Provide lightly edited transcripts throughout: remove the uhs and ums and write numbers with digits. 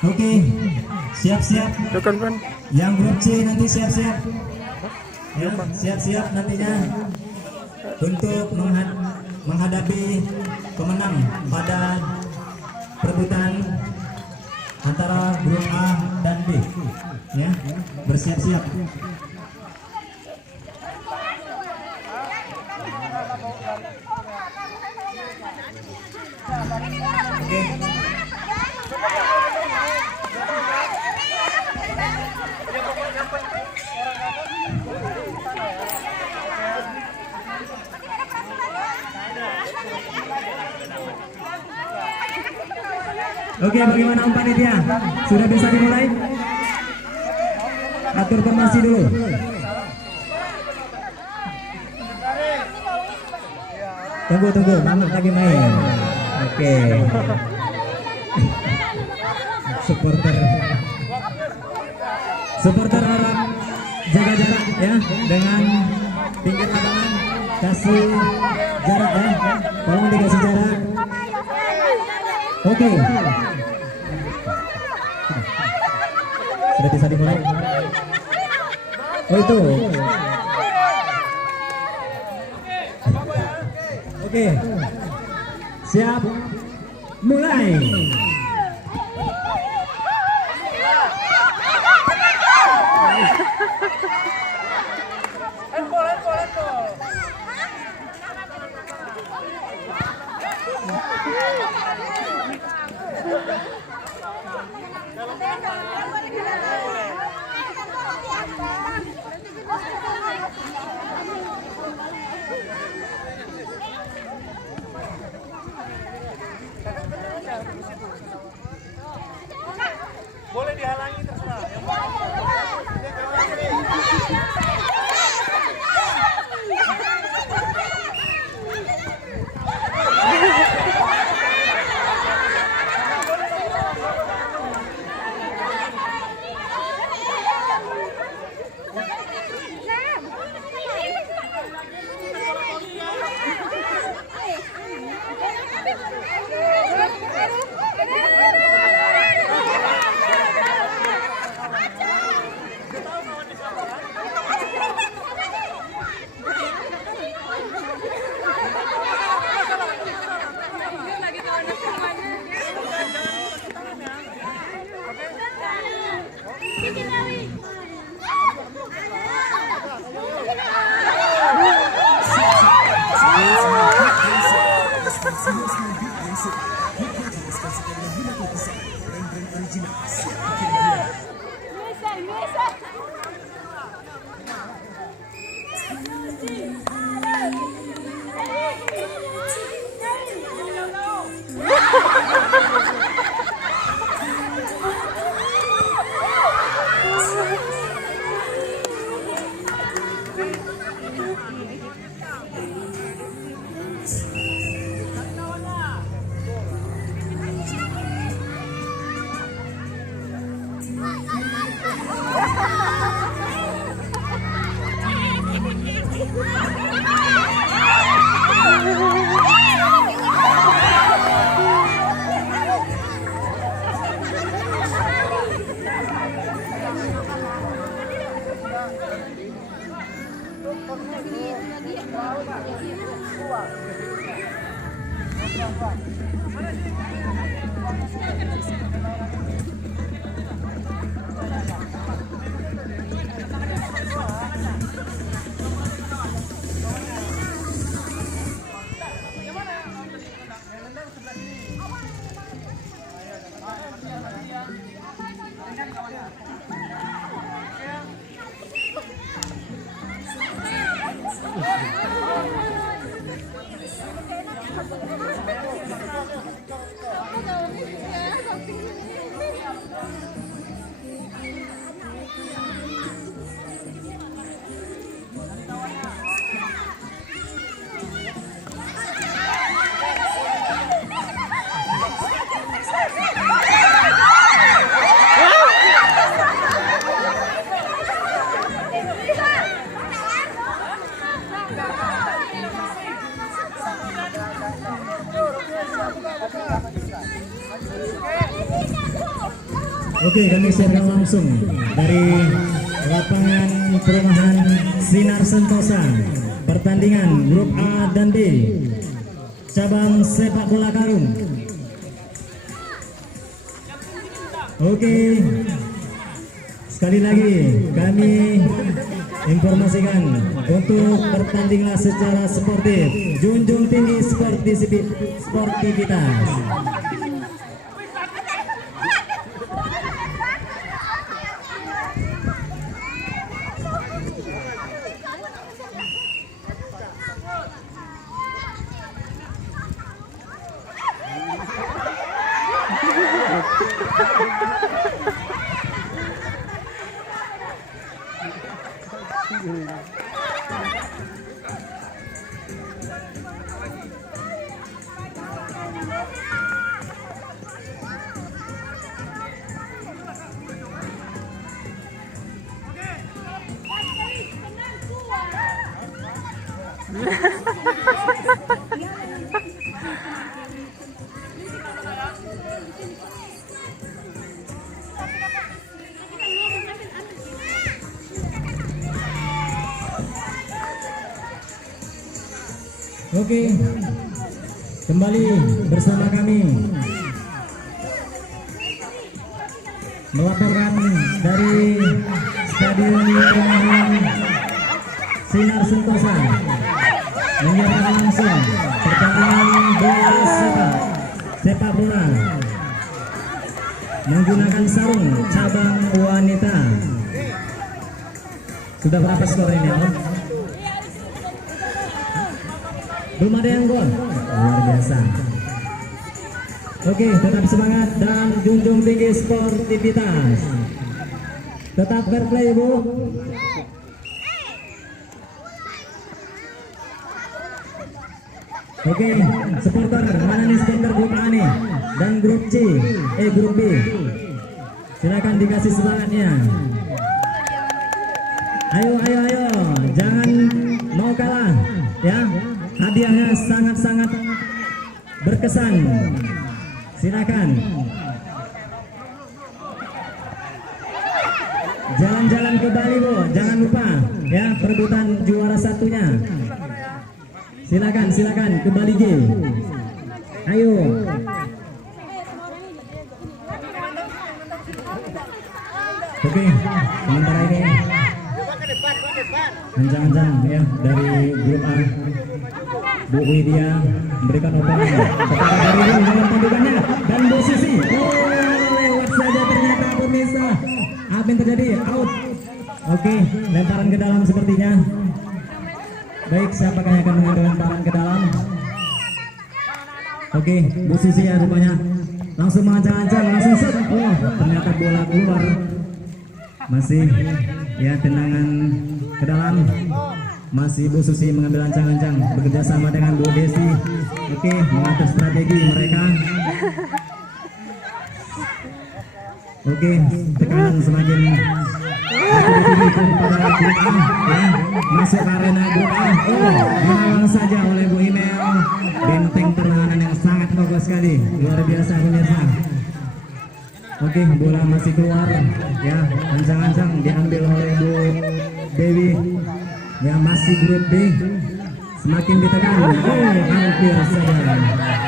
Oke, siap-siap. Yang grup C nanti siap-siap. Ya, siap-siap nantinya untuk menghadapi pemenang pada perebutan antara grup A dan B. Ya, bersiap-siap. Oke. Oke, bagaimana panitia? Sudah bisa dimulai? Atur formasi dulu. Tunggu, Mamat lagi main. Oke. Supporter harap jaga jarak ya dengan pinggir lapangan, kasih jarak ya. Tolong dikasih jarak. Oke. Sudah bisa dimulai. Oh itu. Oke. Siap. Mulai. Boleh dihalangi terserah. Oke, kami siarkan langsung dari lapangan perumahan Sinar Sentosa. Pertandingan grup A dan B cabang sepak bola karung. Oke, sekali lagi kami informasikan untuk bertandinglah secara sportif, junjung tinggi sportivitas. Oke, kembali bersama kami melaporkan dari Stadion Perumahan Sinar Sentosa, menyiarkan langsung pertandingan bola sepak bola menggunakan sarung cabang wanita. Sudah berapa skor ini, Om? Belum ada yang gol. Luar biasa. Oke, tetap semangat dan junjung tinggi sportivitas. Tetap fair play, Bu. Oke, supporter, mana nih supporter grup A nih? Dan grup C, grup B. Silakan dikasih semangatnya. Ayo, jangan mau kalah, ya. Hadiahnya sangat-sangat berkesan. Silakan. Jalan-jalan ke Bali, Bu. Jangan lupa, ya, perebutan juara satunya. Silakan ke Bali G. Ayo. Oke, sementara ini Anjang-anjang ya dari grup A, Bu Widya memberikan operan kepada dari dengan pandukannya dan Bu Sisi. Lewat saja ternyata pemirsa. Apa yang terjadi? Out. Oke, lemparan ke dalam sepertinya. Baik, siapakah yang akan mengambil lemparan ke dalam? Oke, Bu Sisi ya rupanya langsung mengancang-ancang, langsung set. Oh, ternyata bola keluar. Masih ya tendangan ke dalam. Masih Bu Susi mengambil ancang-ancang bekerja sama dengan Bu Desi. Oke, mengatur strategi mereka. Oke, tekanan semakin kepada grup A, ya, masuk ke arena grup A. Oh, dihalang saja oleh Bu Imel. Benteng pertahanan yang sangat bagus sekali, luar biasa pemirsa. Oke, bola masih keluar, ya, ancang-ancang diambil oleh Bu Dewi. Ya, masih grup B, semakin ditekan. Hampir saja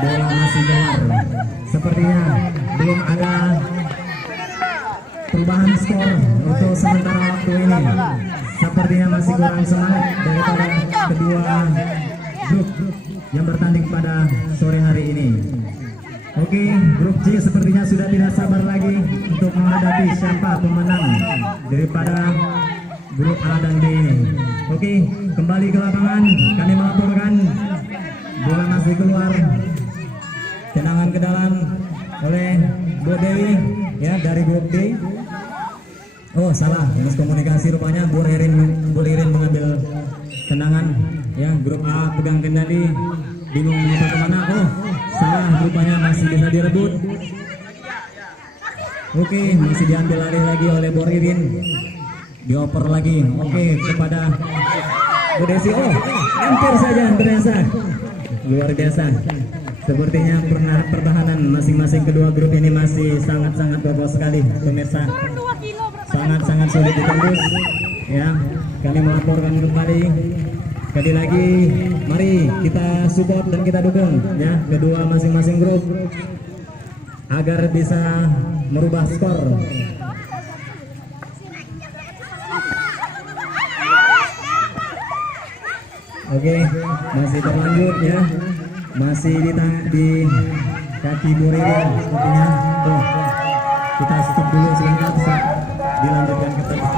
bola masih keluar. Sepertinya belum ada perubahan skor untuk sementara waktu ini. Sepertinya masih kurang semangat daripada kedua grup yang bertanding pada sore hari ini. Oke, grup C sepertinya sudah tidak sabar lagi untuk menghadapi siapa pemenang daripada grup A dan B. Oke, kembali ke lapangan. Kami melaporkan bola masih keluar. Tendangan ke dalam oleh Bu Dewi ya dari grup D. Oh, salah, miskomunikasi rupanya. Bu Ririn mengambil tendangan ya. Grup A pegang kendali, bingung mengapa kemana. Oh, salah, rupanya masih bisa direbut. Oke, masih diambil lari lagi oleh Bu Ririn. Dioper lagi. Oke, kepada Bu Desi. Oh, hampir saja ternyata. Luar biasa. Sepertinya pertahanan masing-masing kedua grup ini masih sangat-sangat kokoh sekali, pemirsa. Sangat-sangat sulit ditembus. Ya, kami melaporkan kembali. Sekali lagi, mari kita support dan kita dukung ya kedua masing-masing grup agar bisa merubah skor. Oke, masih berlanjut ya. Masih di kaki Borelli sepertinya. Tuh, kita stop dulu sebentar, dilanjutkan ke